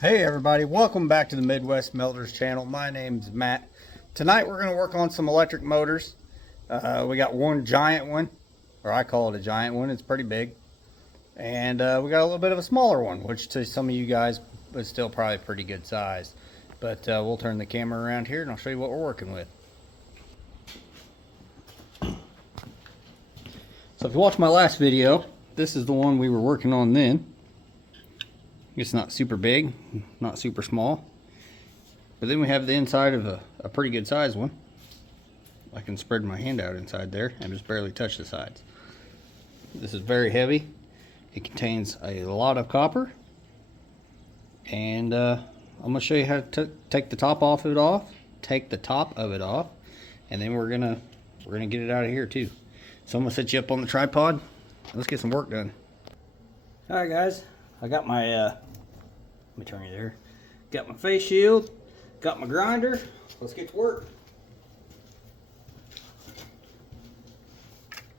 Hey everybody, welcome back to the Midwest Melters channel. My name's Matt. Tonight we're going to work on some electric motors. We got one giant one, or I call it a giant one, it's pretty big. And we got a little bit of a smaller one, which to some of you guys is still probably pretty good size. But we'll turn the camera around here and I'll show you what we're working with. So if you watched my last video, this is the one we were working on then. It's not super big, not super small. But then we have the inside of a pretty good size one. I can spread my hand out inside there and just barely touch the sides. This is very heavy. It contains a lot of copper. And I'm going to show you how to take the top of it off. And then we're gonna get it out of here too. So I'm going to set you up on the tripod. Let's get some work done. Alright guys, I got my, let me turn you there. Got my face shield, got my grinder. Let's get to work.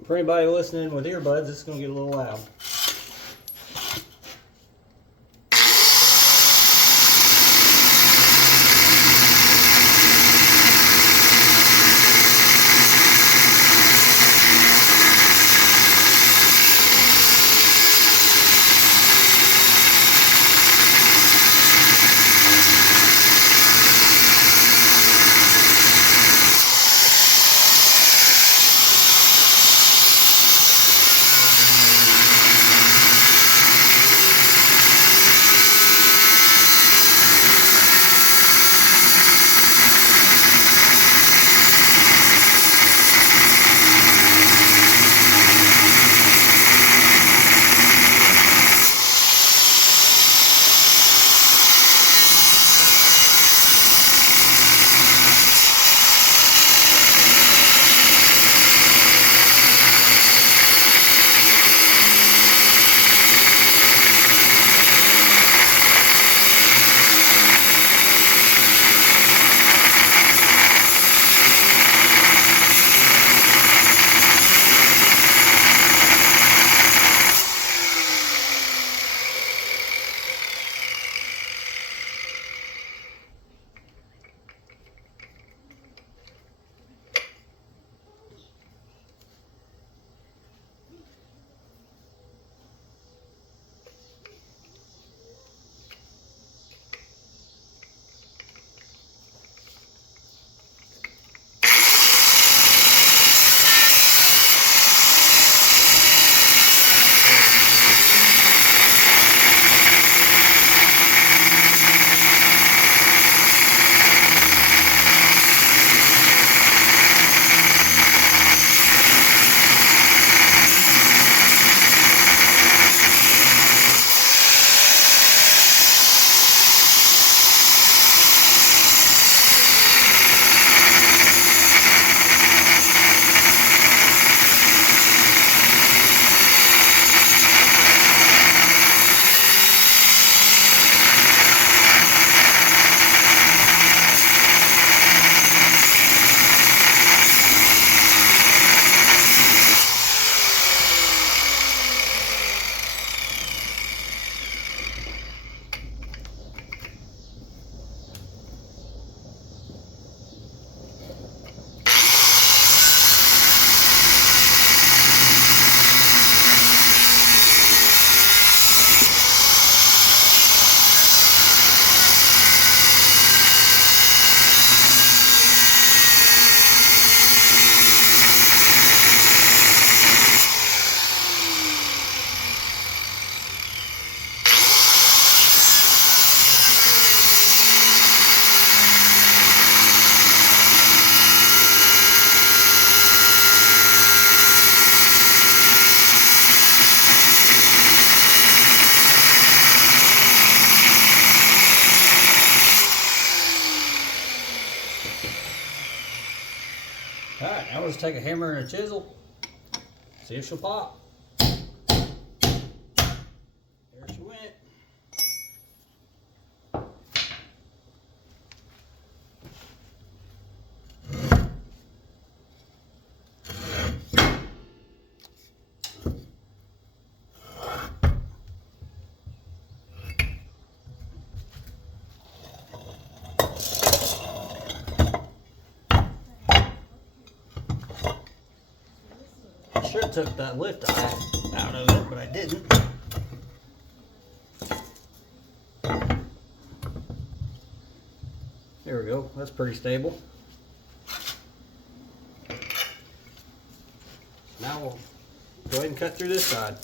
For anybody listening with earbuds, it's going to get a little loud. Alright, now let's take a hammer and a chisel, see if she'll pop. There she went. I should have took that lift eye out of it, but I didn't. There we go. That's pretty stable. Now we'll go ahead and cut through this side.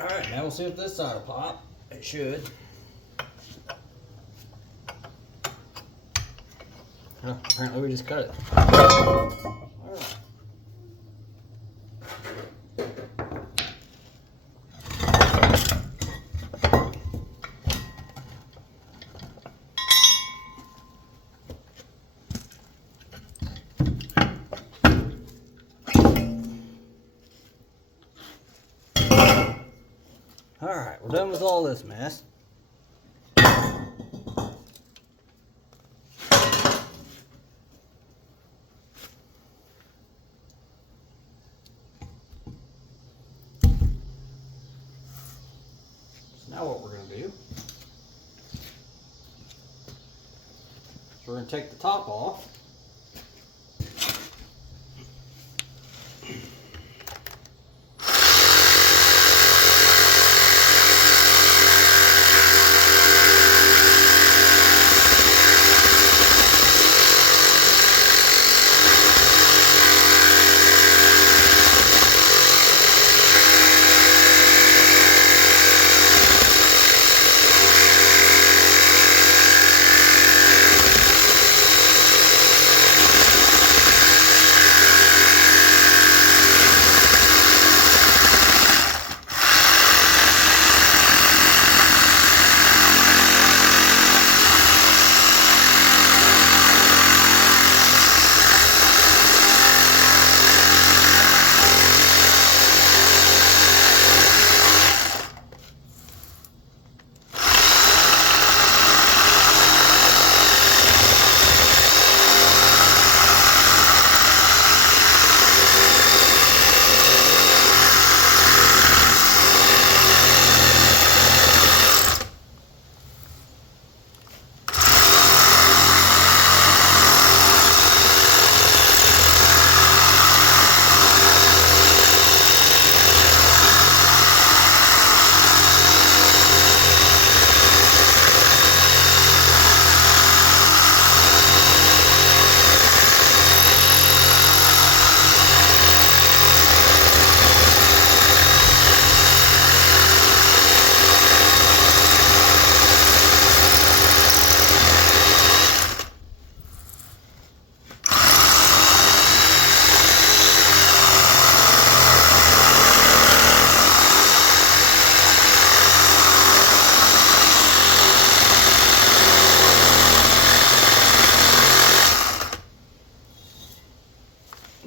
Alright, now we'll see if this side will pop. It should. Oh, apparently we just cut it. Alright. Alright, we're done with all this mess. So now what we're going to do is we're going to take the top off.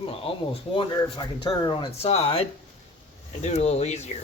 I'm gonna almost wonder if I can turn it on its side and do it a little easier.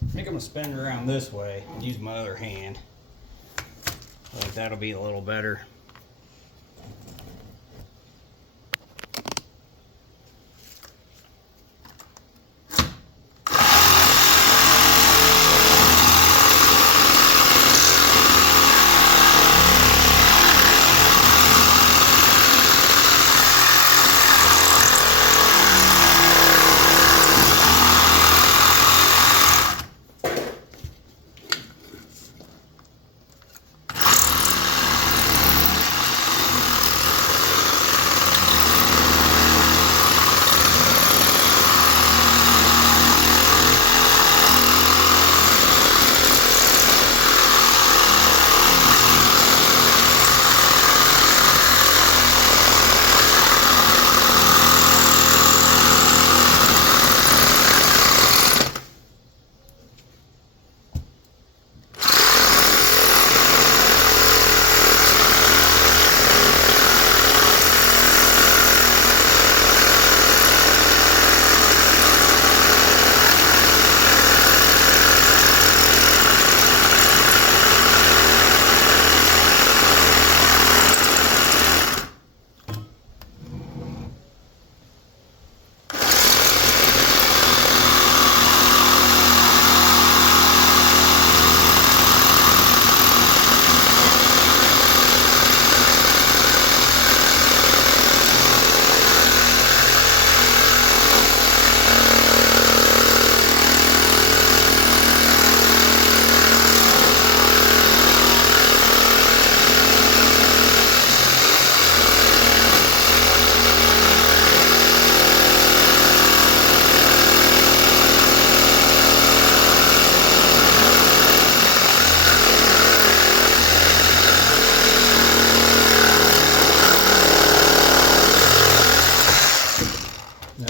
I think I'm gonna spin it around this way and use my other hand. I think that'll be a little better.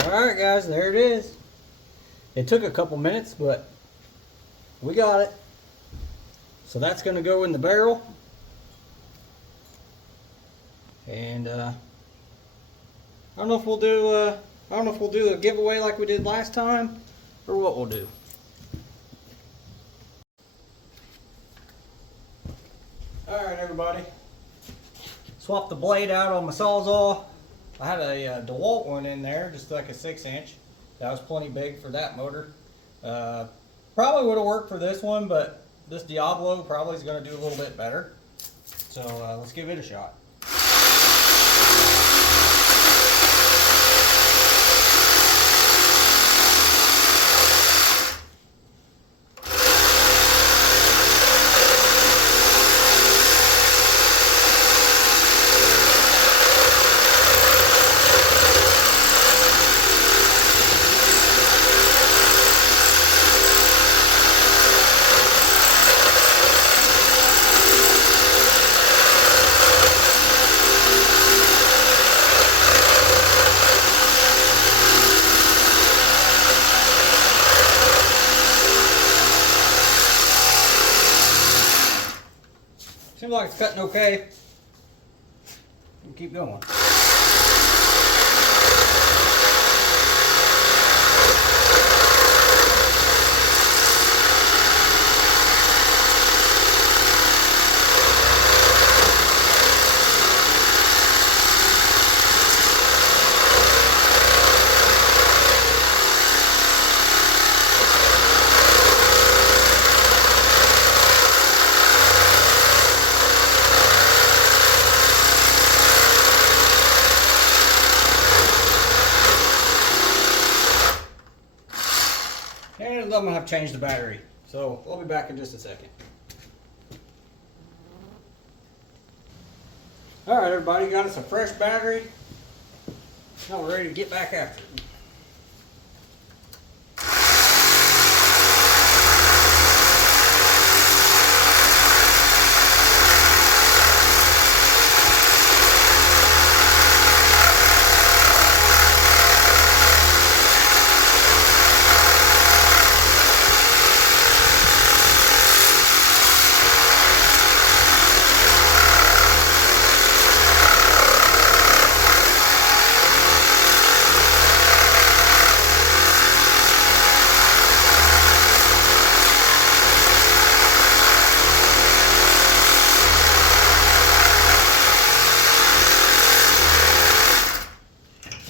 Alright guys, there it is. It took a couple minutes, but we got it. So that's going to go in the barrel. And I don't know if we'll do a giveaway like we did last time, or what we'll do. Alright everybody, swap the blade out on my Sawzall. I had a DeWalt one in there, just like a 6-inch. That was plenty big for that motor. Probably would have worked for this one, but this Diablo probably is going to do a little bit better. So let's give it a shot. Seems like it's cutting okay. We'll keep going. And I'm going to have to change the battery. So we'll be back in just a second. All right, everybody, got us a fresh battery. Now we're ready to get back after it.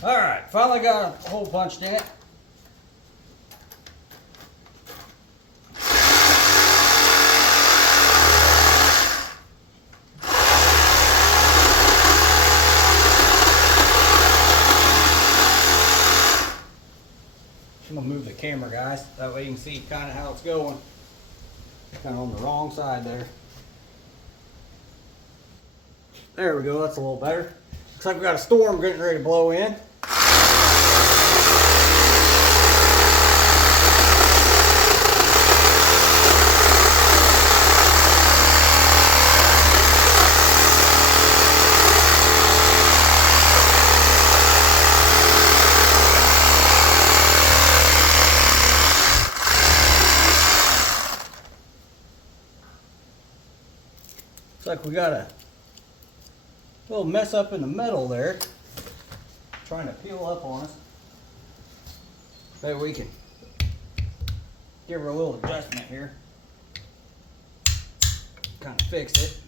Alright, finally got a hole punched in it. I'm going to move the camera, guys. That way you can see kind of how it's going. Kind of on the wrong side there. There we go, that's a little better. Looks like we got a storm getting ready to blow in. Looks like we got a little mess up in the metal there, trying to peel up on us. Maybe we can give her a little adjustment here, kind of fix it.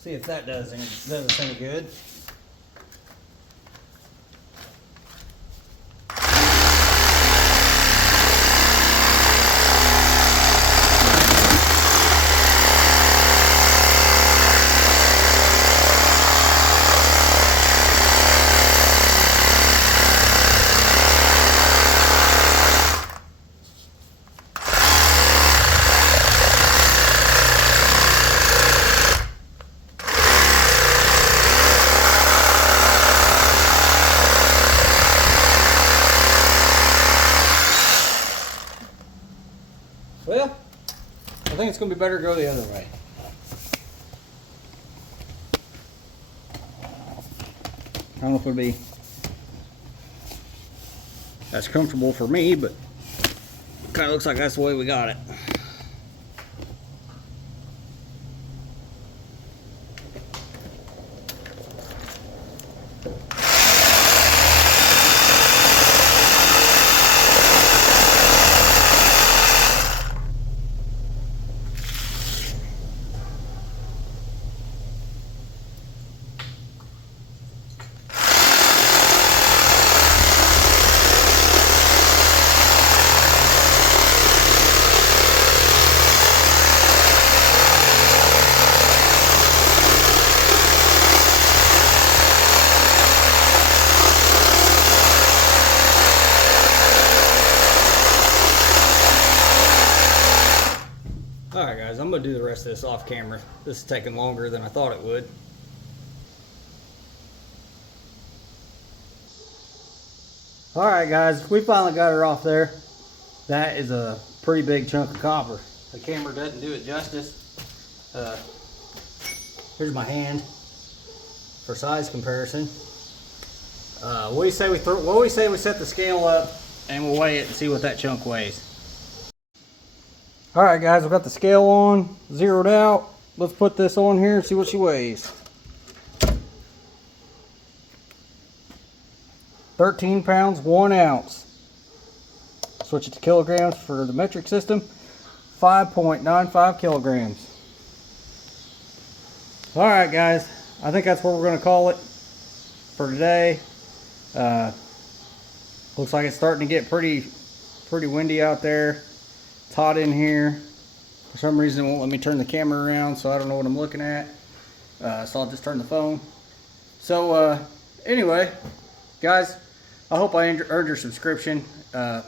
See if that does us any good. Well, I think it's going to be better to go the other way. I don't know if it'll be that's comfortable for me, but it kind of looks like that's the way we got it. Alright guys, I'm going to do the rest of this off camera. This is taking longer than I thought it would. Alright guys, we finally got her off there. That is a pretty big chunk of copper. The camera doesn't do it justice. Here's my hand for size comparison. What do you say we set the scale up and we'll weigh it and see what that chunk weighs. Alright guys, we've got the scale on, zeroed out. Let's put this on here and see what she weighs. 13 pounds, 1 ounce. Switch it to kilograms for the metric system. 5.95 kilograms. Alright guys, I think that's what we're going to call it for today. Looks like it's starting to get pretty windy out there. It's hot in here. For some reason it won't let me turn the camera around, so I don't know what I'm looking at. So I'll just turn the phone. So anyway, guys, I hope I earned your subscription. The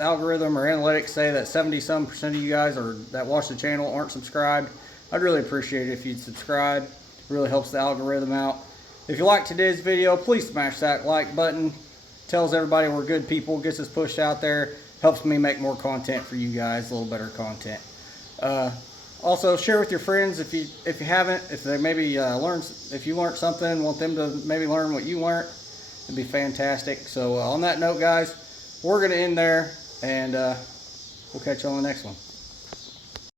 algorithm or analytics say that 70% of you guys that watch the channel aren't subscribed. I'd really appreciate it if you'd subscribe. It really helps the algorithm out. If you liked today's video, please smash that like button. Tells everybody we're good people, gets us pushed out there, helps me make more content for you guys, a little better content. Also, share with your friends if you haven't, if they maybe if you learned something, want them to maybe learn what you learned, it'd be fantastic. So on that note, guys, we're gonna end there, and we'll catch you on the next one.